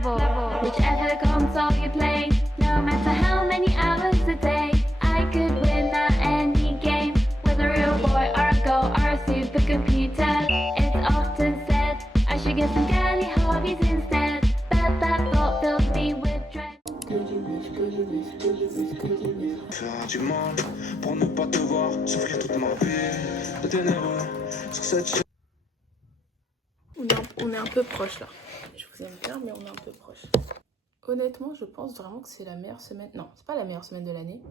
level. Whichever console you play, no matter how many hours a day, I could win at any game. With a real boy or a girl or a supercomputer. It's often said I should get some girly hobbies instead, but that thought filled me with dread. Faire du mal pour ne pas te voir souffrir toute ma vie de ténèbres sur cette. On est un peu proche là. Je vous aime bien, mais on est un peu proche. Honnêtement, je pense vraiment que c'est la meilleure semaine. Non, c'est pas la meilleure semaine de l'année,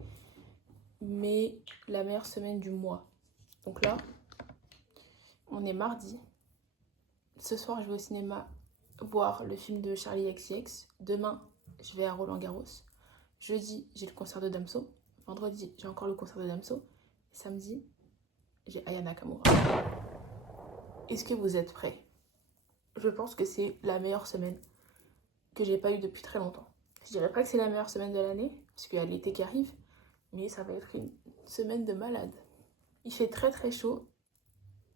mais la meilleure semaine du mois. Donc là, on est mardi. Ce soir, je vais au cinéma voir le film de Charlie XCX. Demain, je vais à Roland-Garros. Jeudi, j'ai le concert de Damso. Vendredi, j'ai encore le concert de Damso. Samedi, j'ai Aya Nakamura. Est-ce que vous êtes prêts? Je pense que c'est la meilleure semaine que j'ai pas eue depuis très longtemps. Je dirais pas que c'est la meilleure semaine de l'année, parce qu'il y a l'été qui arrive, mais ça va être une semaine de malade. Il fait très très chaud.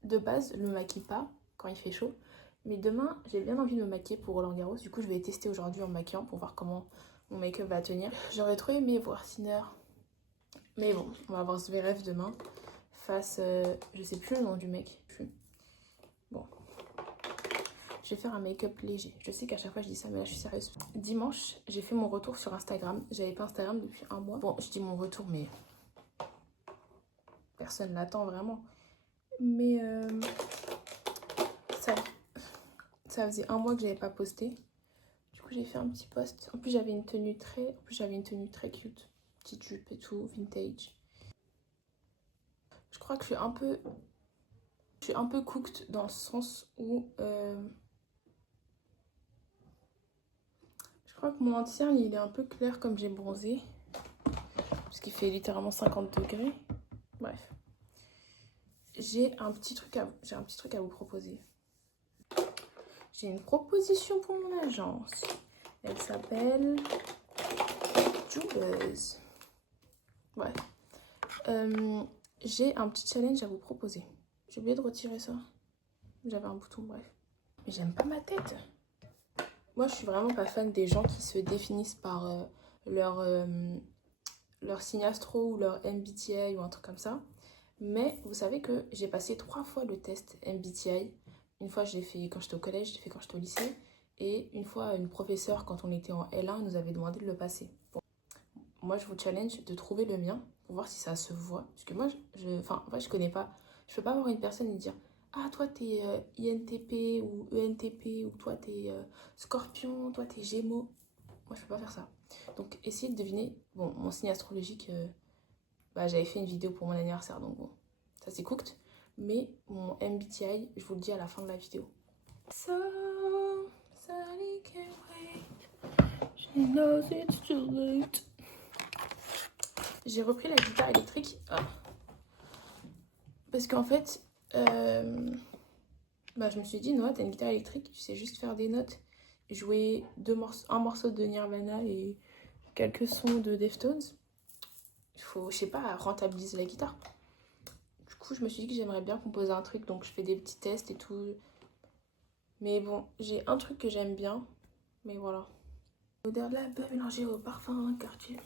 De base, je me maquille pas quand il fait chaud. Mais demain, j'ai bien envie de me maquiller pour Roland Garros. Du coup, je vais tester aujourd'hui en me maquillant pour voir comment mon make-up va tenir. J'aurais trop aimé voir Sinner. Mais bon, on va voir Zverev demain. Face, je sais plus le nom du mec. Bon. Je vais faire un make-up léger. Je sais qu'à chaque fois je dis ça, mais là je suis sérieuse. Dimanche, j'ai fait mon retour sur Instagram. J'avais pas Instagram depuis un mois. Bon, je dis mon retour, mais personne l'attend vraiment. Mais ça faisait un mois que j'avais pas posté. Du coup, j'ai fait un petit post. En plus, j'avais une tenue très cute. Petite jupe et tout, vintage. Je crois que je suis un peu cooked dans le sens où je crois que mon anti-cerne il est un peu clair comme j'ai bronzé. Parce qu'il fait littéralement 50 degrés. Bref. J'ai un petit truc à vous proposer. J'ai une proposition pour mon agence. Elle s'appelle Jubuzz. Ouais. J'ai un petit challenge à vous proposer. J'ai oublié de retirer ça. J'avais un bouton, bref. Mais j'aime pas ma tête. Moi, je suis vraiment pas fan des gens qui se définissent par leur signe astro ou leur MBTI ou un truc comme ça. Mais vous savez que j'ai passé 3 fois le test MBTI. Une fois, je l'ai fait quand j'étais au collège, je l'ai fait quand j'étais au lycée. Et une fois, une professeure, quand on était en L1, nous avait demandé de le passer. Bon. Moi, je vous challenge de trouver le mien pour voir si ça se voit. Parce que moi, je connais pas. Je peux pas voir une personne et dire « Ah, toi, t'es INTP ou ENTP, ou toi, t'es Scorpion, toi, t'es Gémeaux. » Moi, je peux pas faire ça. Donc, essayez de deviner. Bon, mon signe astrologique, j'avais fait une vidéo pour mon anniversaire, donc bon, ça c'est cooked. Mais mon MBTI, je vous le dis à la fin de la vidéo. So, Sally can't wait. She knows it's too late. J'ai repris la guitare électrique. Parce qu'en fait, je me suis dit, Noah, t'as une guitare électrique, tu sais juste faire des notes, jouer un morceau de Nirvana et quelques sons de Deftones. Il faut, je sais pas, rentabiliser la guitare. Du coup, je me suis dit que j'aimerais bien composer un truc, donc je fais des petits tests et tout. Mais bon, j'ai un truc que j'aime bien, mais voilà. L'odeur de la beuh mélangée au parfum quartier.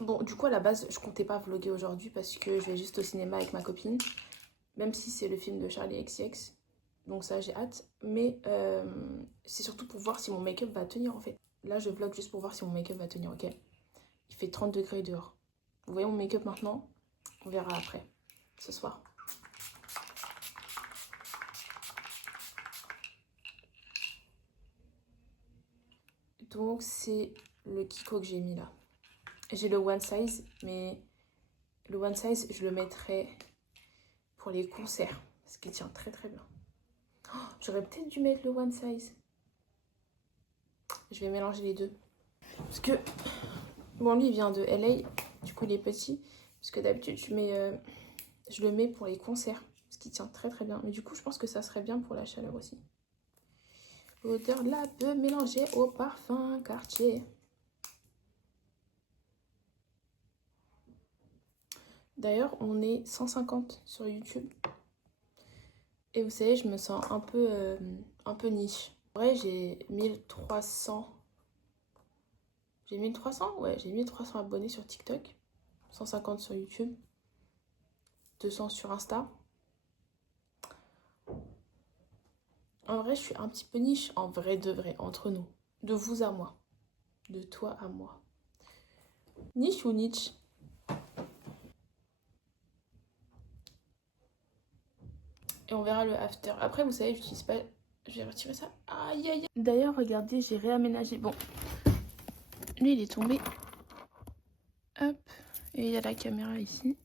Bon, du coup, à la base, je comptais pas vlogger aujourd'hui parce que je vais juste au cinéma avec ma copine. Même si c'est le film de Charlie XCX. Donc ça, j'ai hâte. Mais c'est surtout pour voir si mon make-up va tenir, en fait. Là, je vlog juste pour voir si mon make-up va tenir, ok? Il fait 30 degrés dehors. Vous voyez mon make-up maintenant? On verra après, ce soir. Donc, c'est le Kiko que j'ai mis là. J'ai le one size, mais le one size, je le mettrai pour les concerts. Parce qu'il tient très très bien. Oh, j'aurais peut-être dû mettre le one size. Je vais mélanger les deux. Parce que, bon, lui, il vient de LA. Du coup, il est petit. Parce que d'habitude, je le mets pour les concerts. Parce qu'il tient très très bien. Mais du coup, je pense que ça serait bien pour la chaleur aussi. Odeur de la beuh mélangée au parfum quartier. D'ailleurs, on est 150 sur YouTube. Et vous savez, je me sens un peu niche. En vrai, j'ai 1300. J'ai 1300? Ouais, j'ai 1300 abonnés sur TikTok. 150 sur YouTube. 200 sur Insta. En vrai, je suis un petit peu niche. En vrai de vrai, entre nous. De vous à moi. De toi à moi. Niche ou niche? Et on verra le after. Après, vous savez, j'utilise pas... Je vais retirer ça. Aïe, aïe, aïe. D'ailleurs, regardez, j'ai réaménagé. Bon. Lui, il est tombé. Hop. Et il y a la caméra ici.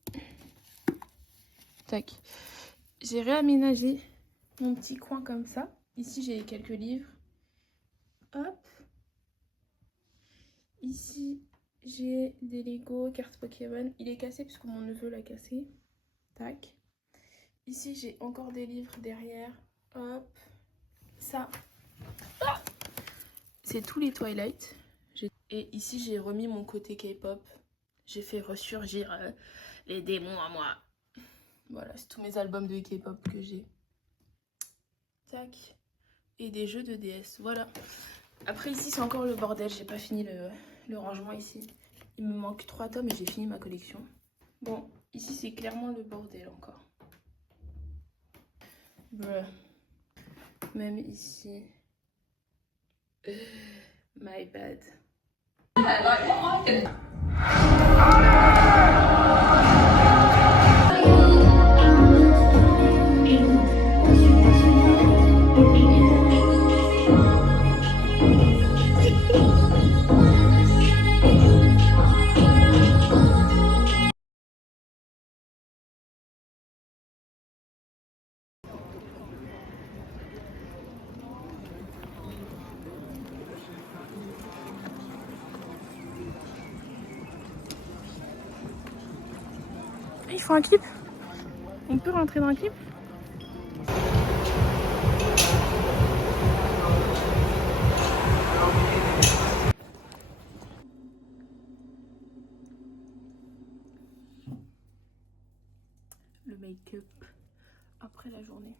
Tac. J'ai réaménagé mon petit coin comme ça. Ici, j'ai quelques livres. Hop. Ici, j'ai des Lego, cartes Pokémon. Il est cassé puisque mon neveu l'a cassé. Tac. Ici, j'ai encore des livres derrière. Hop. Ça. Ah, c'est tous les Twilight. Et ici, j'ai remis mon côté K-pop. J'ai fait ressurgir les démons à moi. Voilà, c'est tous mes albums de K-pop que j'ai. Tac. Et des jeux de DS. Voilà. Après, ici, c'est encore le bordel. J'ai pas fini le rangement ici. Il me manque 3 tomes et j'ai fini ma collection. Bon, ici, c'est clairement le bordel encore. Bruh. Même ici. My bad. Il faut un clip. On peut rentrer dans un clip. Le make-up après la journée.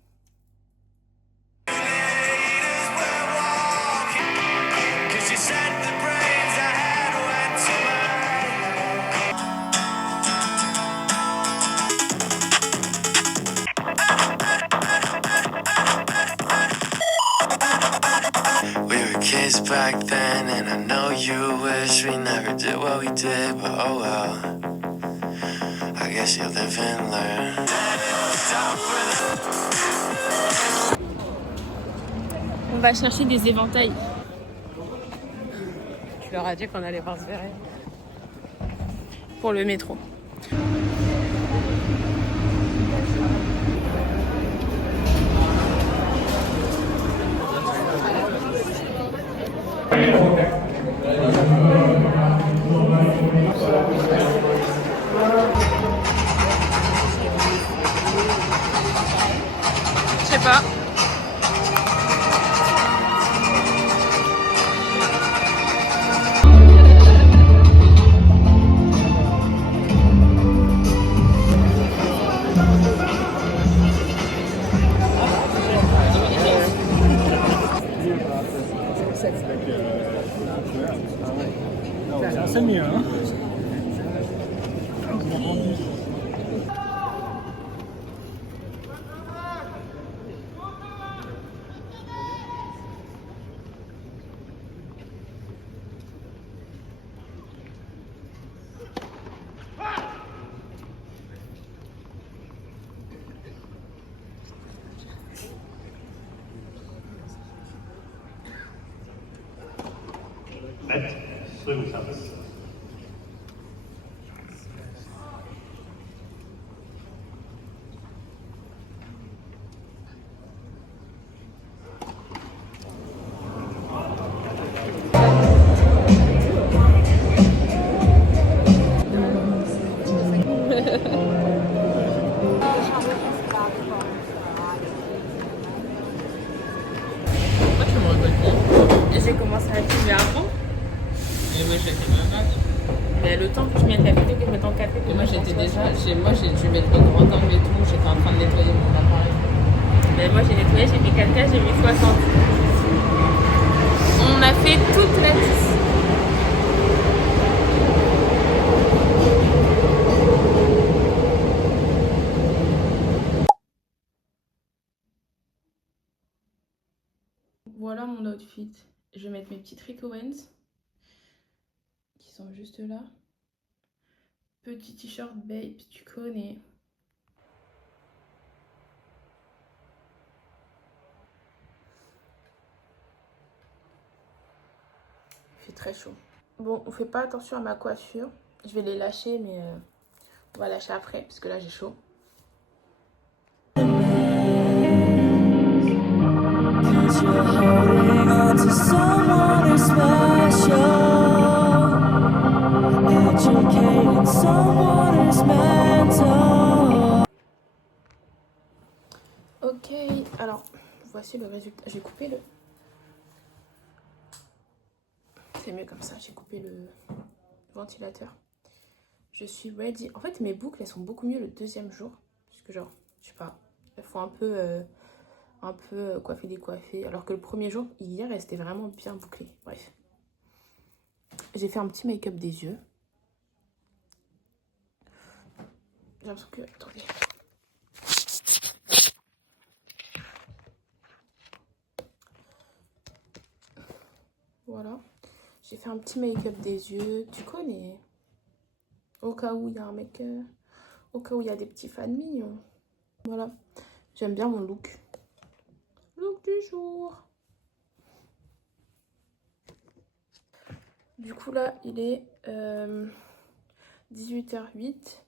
Back then, and I know you wish we never did what we did, but oh well. I guess you live and learn. On va chercher des éventails. Tu leur as dit qu'on allait voir ce verre. Pour le métro. Je sais pas. C'est mieux, hein. Nett, Strömungshaus. J'ai commencé à filmer avant. Et moi j'étais même pas. Mais le temps que tu mettes la vidéo, que je mette en café. Et moi j'étais déjà. Moi j'ai dû mettre le grand angle et tout. J'étais en train de nettoyer mon appareil. Mais moi j'ai nettoyé, j'ai mis 4K, j'ai mis 60. Pilates. Voilà mon outfit. Je vais mettre mes petites Rick Owens qui sont juste là. Petit t-shirt babe, tu connais. Il fait très chaud. Bon, on fait pas attention à ma coiffure. Je vais les lâcher, mais on va lâcher après parce que là j'ai chaud. Cause you're holding on to someone who's special, educating someone who's mental. Ok, alors voici le résultat. J'ai coupé le... C'est mieux comme ça, j'ai coupé le ventilateur. Je suis ready. En fait, mes boucles, elles sont beaucoup mieux le deuxième jour. Parce que genre, je sais pas, elles font un peu coiffées décoiffées. Alors que le premier jour, hier, elles étaient vraiment bien bouclées. Bref. J'ai fait un petit make-up des yeux. J'ai l'impression que... Attendez. Voilà. J'ai fait un petit make-up des yeux. Tu connais. Au cas où il y a un mec... au cas où il y a des petits fans mignons. Voilà. J'aime bien mon look. Look du jour. Du coup là, il est 18h08.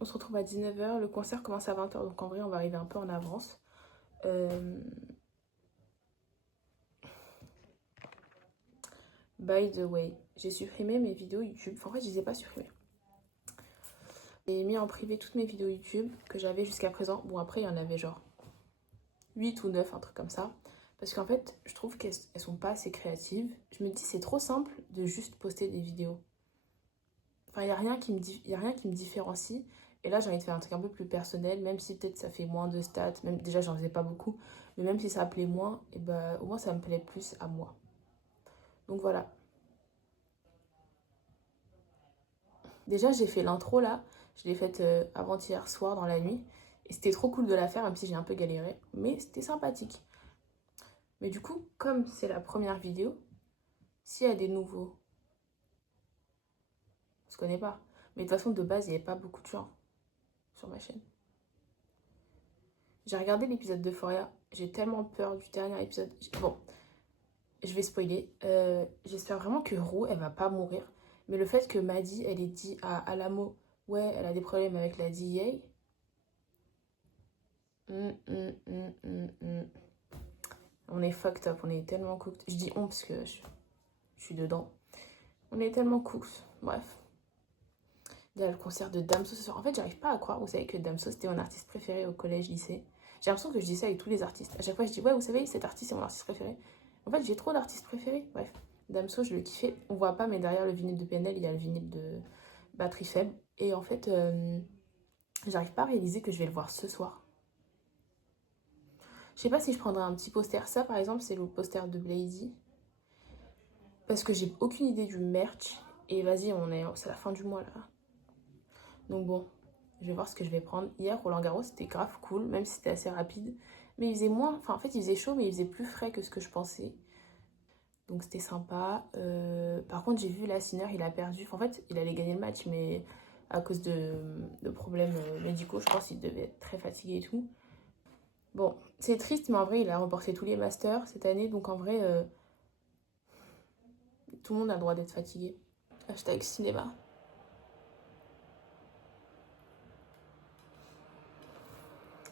On se retrouve à 19h. Le concert commence à 20h. Donc en vrai, on va arriver un peu en avance. By the way, j'ai supprimé mes vidéos YouTube. Enfin, en fait, je les ai pas supprimées. J'ai mis en privé toutes mes vidéos YouTube que j'avais jusqu'à présent. Bon, après, il y en avait genre 8 ou 9, un truc comme ça. Parce qu'en fait, je trouve qu'elles sont pas assez créatives. Je me dis, c'est trop simple de juste poster des vidéos. Enfin, il n'y a rien qui me différencie. Et là, j'ai envie de faire un truc un peu plus personnel, même si peut-être ça fait moins de stats. Même, déjà, j'en faisais pas beaucoup. Mais même si ça plaît moins, et ben, au moins, ça me plaît plus à moi. Donc voilà. Déjà, j'ai fait l'intro là. Je l'ai faite avant-hier soir dans la nuit. Et c'était trop cool de la faire, même si j'ai un peu galéré. Mais c'était sympathique. Mais du coup, comme c'est la première vidéo, s'il y a des nouveaux, on se connaît pas. Mais de toute façon, de base, il n'y avait pas beaucoup de gens sur ma chaîne. J'ai regardé l'épisode d'Euphoria. J'ai tellement peur du dernier épisode. Bon, je vais spoiler. J'espère vraiment que Roux, elle va pas mourir. Mais le fait que Maddie, elle ait dit à Alamo, ouais, elle a des problèmes avec la DEA. On est fucked up, on est tellement cooked. Je dis on parce que je suis dedans. On est tellement cooked. Bref. Il y a le concert de Damso ce soir. En fait, j'arrive pas à croire. Vous savez que Damso, c'était mon artiste préféré au collège, lycée. J'ai l'impression que je dis ça avec tous les artistes. À chaque fois, je dis, ouais, vous savez, cet artiste, c'est mon artiste préféré. En fait, j'ai trop d'artistes préférés. Bref. Damso, je le kiffais. On voit pas, mais derrière le vinyle de PNL, il y a le vinyle de Batterie Faible. Et en fait, j'arrive pas à réaliser que je vais le voir ce soir. Je sais pas si je prendrai un petit poster. Ça, par exemple, c'est le poster de Blazy. Parce que j'ai aucune idée du merch. Et vas-y, c'est la fin du mois, là. Donc bon, je vais voir ce que je vais prendre. Hier, Roland Garros, c'était grave cool, même si c'était assez rapide. Mais il faisait moins... Enfin, en fait, il faisait chaud, mais il faisait plus frais que ce que je pensais. Donc c'était sympa. Par contre, j'ai vu là, Sinner, il a perdu. Enfin, en fait, il allait gagner le match, mais à cause de problèmes médicaux, je pense qu'il devait être très fatigué et tout. Bon, c'est triste, mais en vrai, il a remporté tous les masters cette année. Donc en vrai, tout le monde a le droit d'être fatigué. Hashtag cinéma.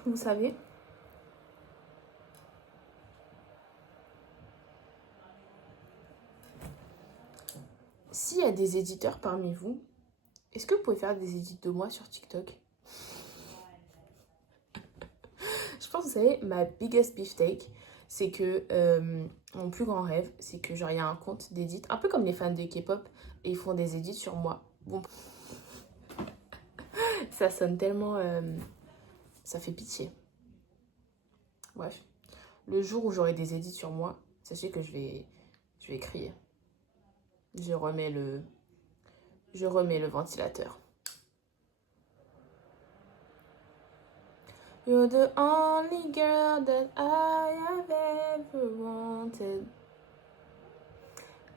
Vous savez, s'il y a des éditeurs parmi vous, est-ce que vous pouvez faire des édits de moi sur TikTok? Je pense que vous savez, ma biggest beefcake, c'est que mon plus grand rêve, c'est que genre il y a un compte d'édit, un peu comme les fans de K-pop, et ils font des édits sur moi. Bon, ça sonne tellement... ça fait pitié. Bref, le jour où j'aurai des édits sur moi, sachez que je vais crier. Je remets le ventilateur. You're the only girl that I have ever wanted.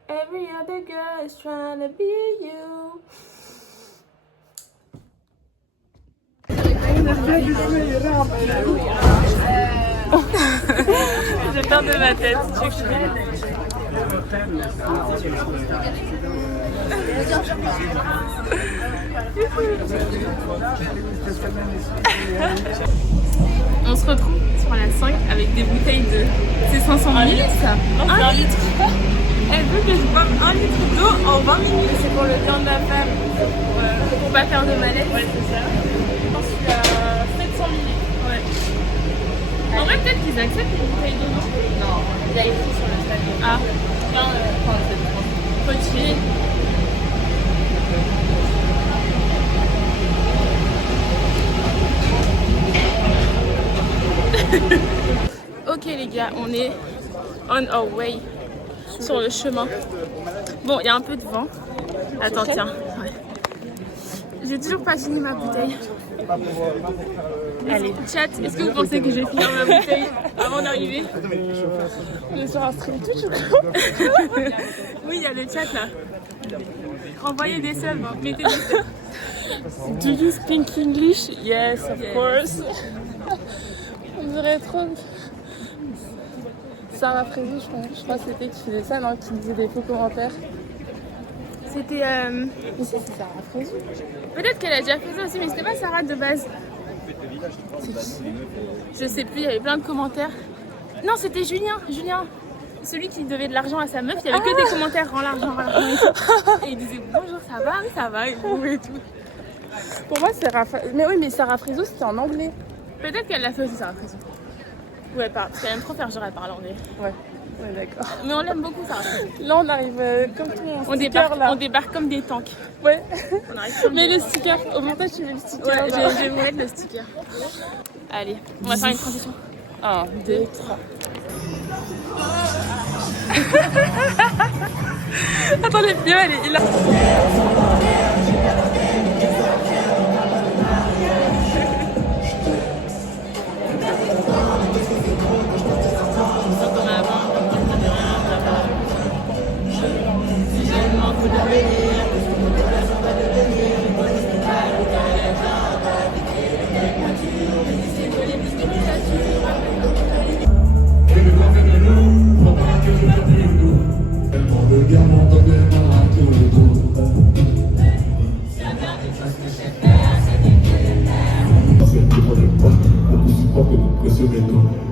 Every other girl is trying to be you. J'ai peur de ma tête. On se retrouve sur la 5 avec des bouteilles de... C'est 500 ml ça? Non, c'est 1 litre. Elle veut que je boive 1 litre d'eau en 20 minutes. C'est pour le bien de ma femme. Pour pas faire de malaise. Ouais, c'est ça. Je suis à 700 ml. Ouais. En vrai, peut-être qu'ils acceptent les bouteilles d'eau, non? Non, il y a écrit sur le stand. Ah. Potier. Ok les gars, on est on our way sur le chemin. Bon, il y a un peu de vent. Attends, tiens. Ouais. J'ai toujours pas fini ma bouteille. Allez, chat, est-ce que vous pensez que je vais finir ma bouteille avant d'arriver? On est sur un stream Twitch ou quoi? Oui, il y a le chat là. Envoyez des subs, mettez des subs. Do you speak English? Yes, of course. On dirait trop. Sarah Frézou, je crois que c'était qui faisait ça, non? Qui disait des faux commentaires. C'était. Mais si, c'est Sarah Frézou. Peut-être qu'elle a déjà fait ça aussi, mais c'était pas Sarah de base. Je sais plus, il y avait plein de commentaires. Non, c'était Julien. Celui qui devait de l'argent à sa meuf, il y avait que des commentaires rends l'argent. Et il disait bonjour, ça va, et tout. Pour moi, c'est Sarah. Mais oui, mais Sarah Frézou, c'était en anglais. Peut-être qu'elle l'a fait aussi, Sarah Frézou. Ouais, parce qu'elle aime trop faire genre, elle parle anglais. Ouais, d'accord. Mais on l'aime beaucoup, Sarah Frézou. Là, on arrive comme tout le monde. On débarque comme des tanks. Ouais. On arrive comme mais le tanks. Sticker, au montage, tu mets le sticker. Ouais, je vais vous mettre le sticker. Allez, on va faire une transition. 1, 2, 3. Attends, les vieux, elle est là.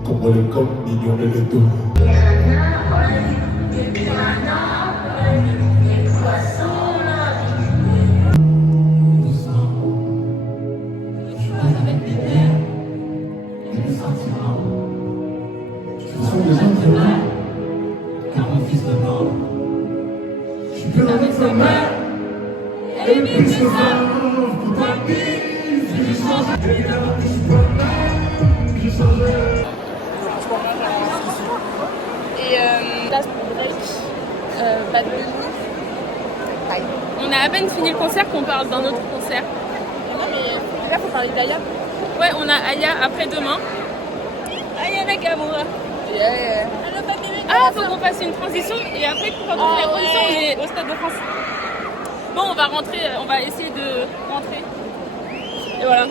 Como el niño reggaetón. Et place pour break, Bad Bunny. On a à peine fini le concert qu'on parle d'un autre concert. Non mais là faut parler d'Aya. Ouais, on a Aya après-demain. Aya Nakamura. Yeah. Ah, faut qu'on fasse une transition et après quand on fait la transition on est au Stade de France. Bon, on va rentrer, on va essayer de rentrer. Et voilà.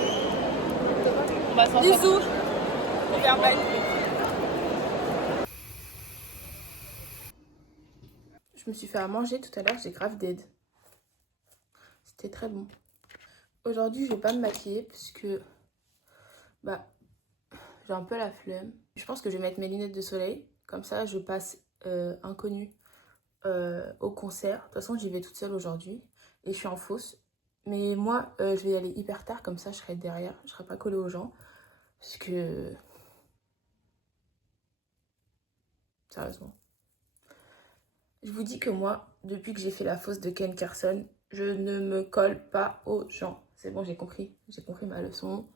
On va s'en sortir. Bisous. Bye. Je me suis fait à manger tout à l'heure, j'ai grave dead. C'était très bon. Aujourd'hui, je vais pas me maquiller parce que j'ai un peu la flemme. Je pense que je vais mettre mes lunettes de soleil. Comme ça, je passe inconnue au concert. De toute façon, j'y vais toute seule aujourd'hui. Et je suis en fausse. Mais moi, je vais y aller hyper tard. Comme ça, je serai derrière. Je serai pas collée aux gens. Parce que... Sérieusement. Je vous dis que moi, depuis que j'ai fait la fausse de Ken Carson, je ne me colle pas aux gens. C'est bon, j'ai compris ma leçon.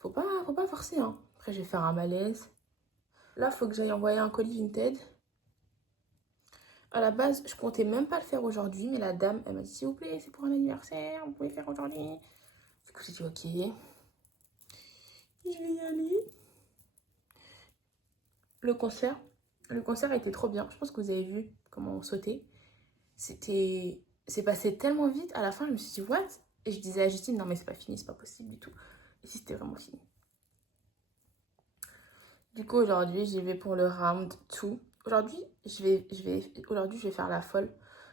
Faut pas forcer, hein. Après, je vais faire un malaise. Là, faut que j'aille envoyer un colis Vinted. À la base, je comptais même pas le faire aujourd'hui, mais la dame, elle m'a dit s'il vous plaît, c'est pour un anniversaire, vous pouvez le faire aujourd'hui. Du coup, j'ai dit ok, je vais y aller. Le concert a été trop bien. Je pense que vous avez vu comment on sautait. C'est passé tellement vite. À la fin, je me suis dit what? Et je disais à Justine non mais c'est pas fini, c'est pas possible du tout. Et si c'était vraiment fini. Du coup, aujourd'hui, j'y vais pour le round 2. Aujourd'hui, je vais faire la folle.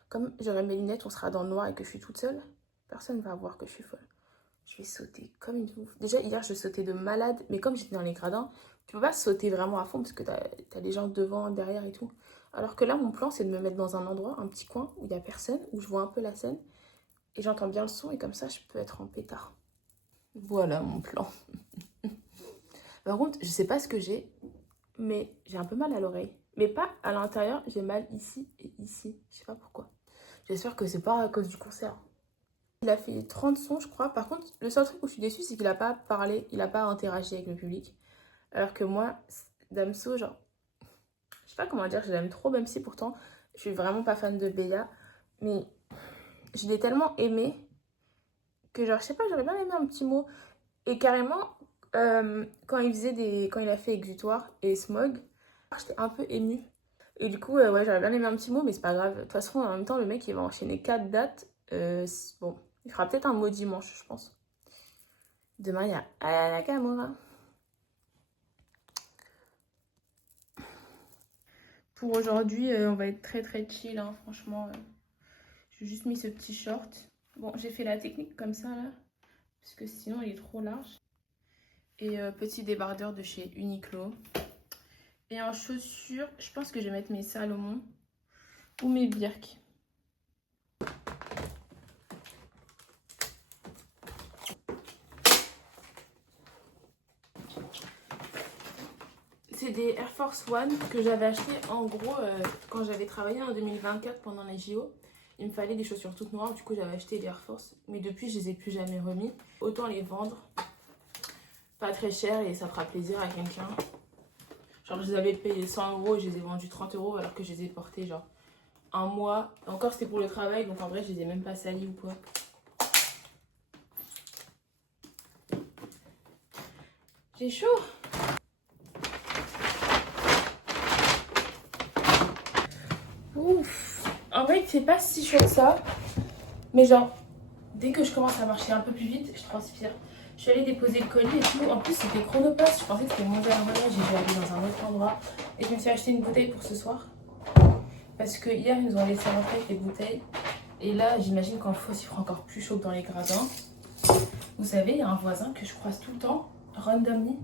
Comme j'aurai mes lunettes, on sera dans le noir et que je suis toute seule, personne ne va voir que je suis folle. Je vais sauter comme une ouf. Déjà, hier, je sautais de malade. Mais comme j'étais dans les gradins, tu peux pas sauter vraiment à fond parce que t'as les gens devant, derrière et tout. Alors que là, mon plan, c'est de me mettre dans un endroit, un petit coin où il y a personne, où je vois un peu la scène. Et j'entends bien le son et comme ça, je peux être en pétard. Voilà mon plan. Par contre, je sais pas ce que j'ai, mais j'ai un peu mal à l'oreille. Mais pas à l'intérieur, j'ai mal ici et ici. Je sais pas pourquoi. J'espère que c'est pas à cause du concert. Il a fait 30 sons, je crois. Par contre, le seul truc où je suis déçue, c'est qu'il a pas parlé, il a pas interagi avec le public. Alors que moi, Damso, genre, je sais pas comment dire, je l'aime trop, même si pourtant, je suis vraiment pas fan de Béa. Mais je l'ai tellement aimé que, genre, je sais pas, j'aurais bien aimé un petit mot. Et carrément, quand il a fait Exutoire et Smog, j'étais un peu émue. Et du coup, ouais, j'aurais bien aimé un petit mot, mais c'est pas grave. De toute façon, en même temps, le mec, il va enchaîner 4 dates. Bon, il fera peut-être un mot dimanche, je pense. Demain, il y a Aya Nakamura. Pour aujourd'hui, on va être très très chill, hein, franchement. J'ai juste mis ce petit short. Bon, j'ai fait la technique comme ça, là. Parce que sinon, il est trop large. Et petit débardeur de chez Uniqlo. Et en chaussures, je pense que je vais mettre mes Salomon ou mes Birk. C'est des Air Force One que j'avais acheté en gros quand j'avais travaillé en 2024 pendant les JO. Il me fallait des chaussures toutes noires, du coup j'avais acheté des Air Force. Mais depuis, je les ai plus jamais remis. Autant les vendre. Pas très cher et ça fera plaisir à quelqu'un. Genre, je les avais payés 100 € et je les ai vendus 30 € alors que je les ai portés genre un mois. Encore, c'était pour le travail, donc en vrai, je les ai même pas salis ou quoi. J'ai chaud. Ouf. En vrai, il fait pas si chaud que ça. Mais genre, dès que je commence à marcher un peu plus vite, je transpire. Je suis allée déposer le colis et tout. En plus, c'était Chronopass. Je pensais que c'était mon dernier voyage. J'ai dû aller dans un autre endroit. Et je me suis acheté une bouteille pour ce soir. Parce que hier, ils nous ont laissé rentrer avec les bouteilles. Et là, j'imagine qu'en fosse, il fera encore plus chaud que dans les gradins. Vous savez, il y a un voisin que je croise tout le temps, randomly.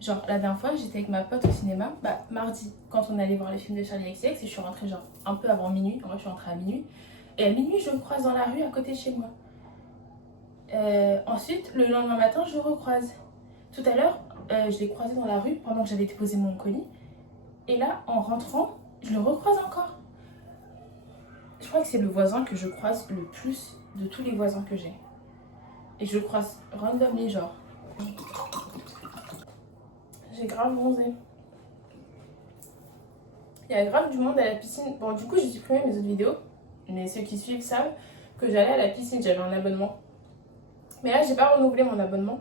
Genre, la dernière fois, j'étais avec ma pote au cinéma. Bah, mardi, quand on allait voir les films de Charlie XCX. Et je suis rentrée genre un peu avant minuit. En vrai, je suis rentrée à minuit. Et à minuit, je le croise dans la rue à côté de chez moi. Ensuite, le lendemain matin, je le recroise. Tout à l'heure, je l'ai croisé dans la rue pendant que j'avais déposé mon colis. Et là, en rentrant, je le recroise encore. Je crois que c'est le voisin que je croise le plus de tous les voisins que j'ai. Et je le croise randomly, genre. J'ai grave bronzé. Il y a grave du monde à la piscine. Bon, du coup, j'ai supprimé mes autres vidéos. Mais ceux qui suivent savent que j'allais à la piscine, j'avais un abonnement. Mais là, j'ai pas renouvelé mon abonnement.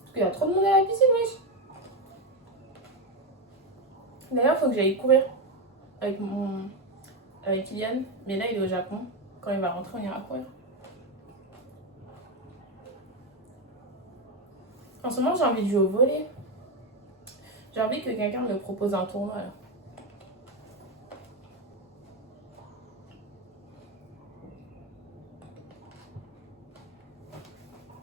Parce qu'il y a trop de monde à la piscine, wesh. D'ailleurs, il faut que j'aille courir avec Kylian. Mais là, il est au Japon. Quand il va rentrer, on ira courir. En ce moment, j'ai envie de jouer au volley. J'ai envie que quelqu'un me propose un tournoi, là.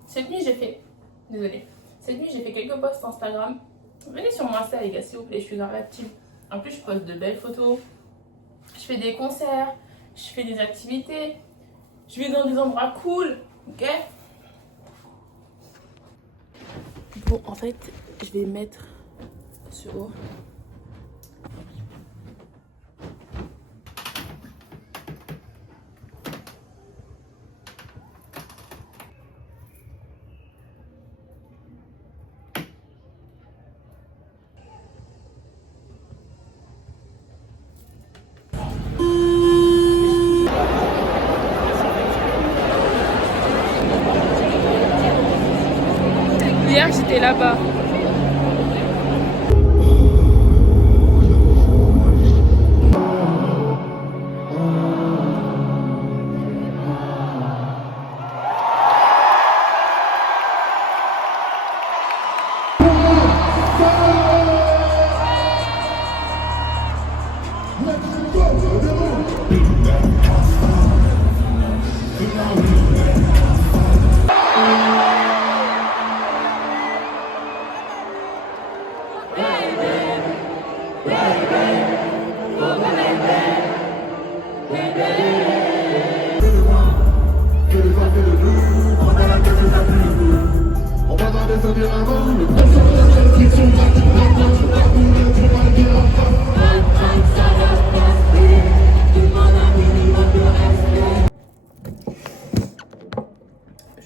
Cette nuit, j'ai fait... Désolée. Cette nuit, j'ai fait quelques posts Instagram. Venez sur mon Insta, les gars, s'il vous plaît. Je suis grave active. En plus, je poste de belles photos. Je fais des concerts. Je fais des activités. Je vais dans des endroits cool. Ok? Bon, en fait, je vais mettre ce haut. que j'étais là-bas.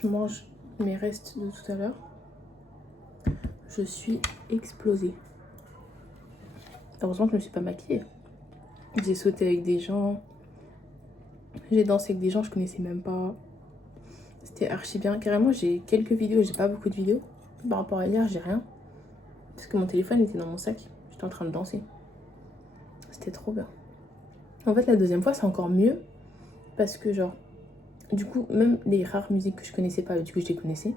Je mange mes restes de tout à l'heure. Je suis explosée. Heureusement que je ne me suis pas maquillée. J'ai sauté avec des gens. J'ai dansé avec des gens que je connaissais même pas. C'était archi bien. Carrément, j'ai quelques vidéos. J'ai pas beaucoup de vidéos. Par rapport à hier, j'ai rien. Parce que mon téléphone était dans mon sac. J'étais en train de danser. C'était trop bien. En fait, la deuxième fois, c'est encore mieux. Parce que genre, du coup, même les rares musiques que je connaissais pas, du coup, je les connaissais.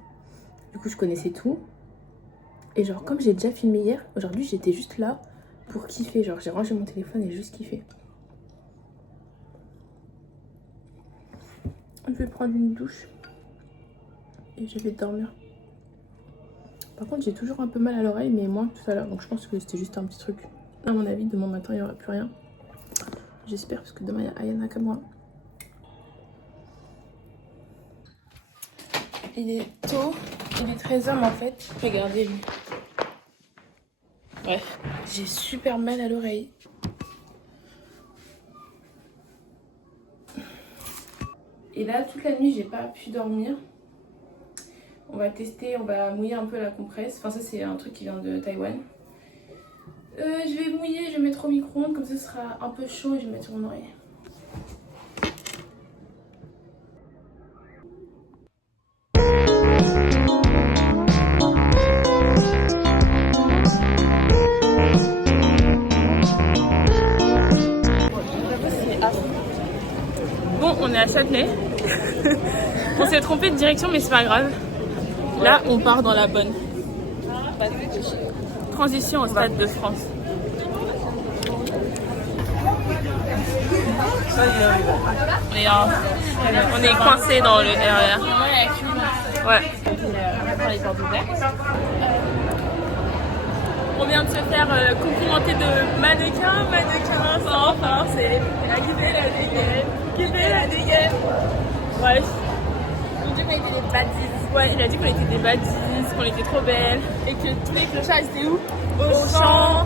Du coup, je connaissais tout. Et genre, comme j'ai déjà filmé hier, aujourd'hui, j'étais juste là pour kiffer. Genre, j'ai rangé mon téléphone et juste kiffé. Je vais prendre une douche. Et je vais dormir. Par contre, j'ai toujours un peu mal à l'oreille, mais moins que tout à l'heure. Donc, je pense que c'était juste un petit truc. À mon avis, demain matin, il n'y aura plus rien. J'espère, parce que demain, il y a Ayana comme moi. Il est tôt. Il est 13h, mais en fait, regardez lui. Bref, j'ai super mal à l'oreille. Et là, toute la nuit, j'ai pas pu dormir. On va tester, on va mouiller un peu la compresse. Enfin, ça, c'est un truc qui vient de Taïwan. Je vais mouiller, je vais mettre au micro-ondes, comme ça, ce sera un peu chaud et je vais mettre sur mon oreille. Bon, on est à Châtenay. On s'est trompé de direction, mais c'est pas grave. Là, on part dans la bonne. Transition au Stade de France. On est coincé dans le RER. Ouais. On vient de se faire complimenter de mannequin, enfin, c'est la dégaine. Bref. Il dit qu'on était des badises. Ouais, il a dit qu'on était des badises, qu'on était trop belles. Et que tous les clochards étaient où? Au champ.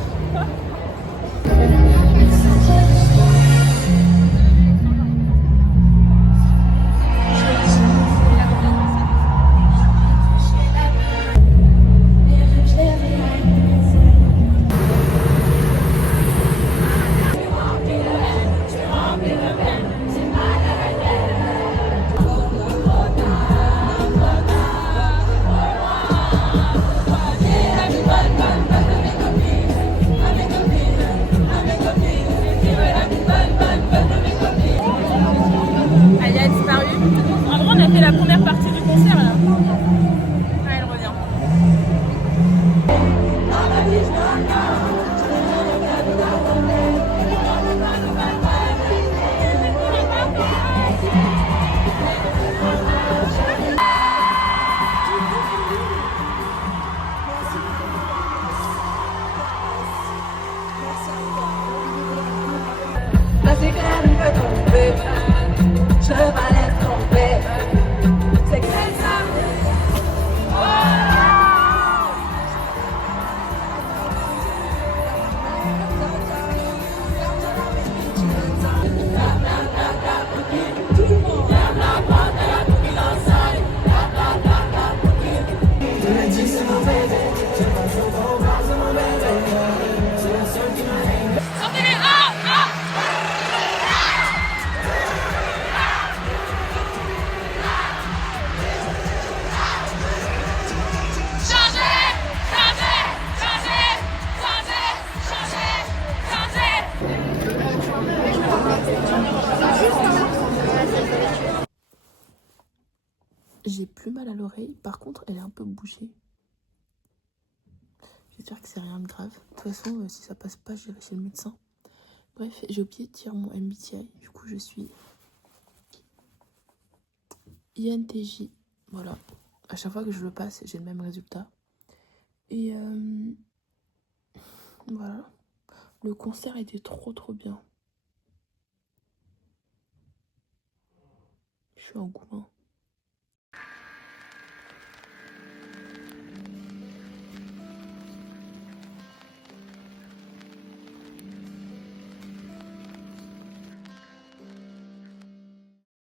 J'ai plus mal à l'oreille. Par contre, elle est un peu bougée. J'espère que c'est rien de grave. De toute façon, si ça passe pas, j'irai chez le médecin. Bref, j'ai oublié de dire mon MBTI. Du coup, je suis INTJ. Voilà. À chaque fois que je le passe, j'ai le même résultat. Et voilà. Le concert était trop bien. Je suis en goût.